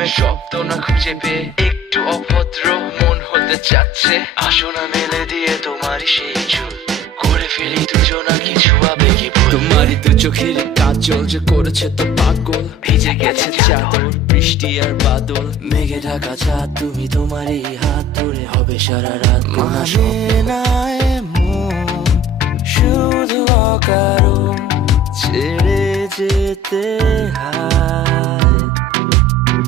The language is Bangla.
প্রেমের শব্দ না খুঁজে পেয়ে একটু অভদ্র মন হতে চাচ্ছে। আসো না মেলে দিয়ে তোমারই সেই চুল, করে ফেলি দুজনা কিছু আবেগী ভুল। তোমারই দু চোখের কাজল যে করেছে তো পাগল, ভিজে গেছে চাদর বৃষ্টি আর বাদল। মেঘে ঢাকা চাঁদ তুমি তোমারই হাত ধরে হবে সারা রাত। মানে না এমন শুধু অকারণ ছেড়ে যেতে হয়।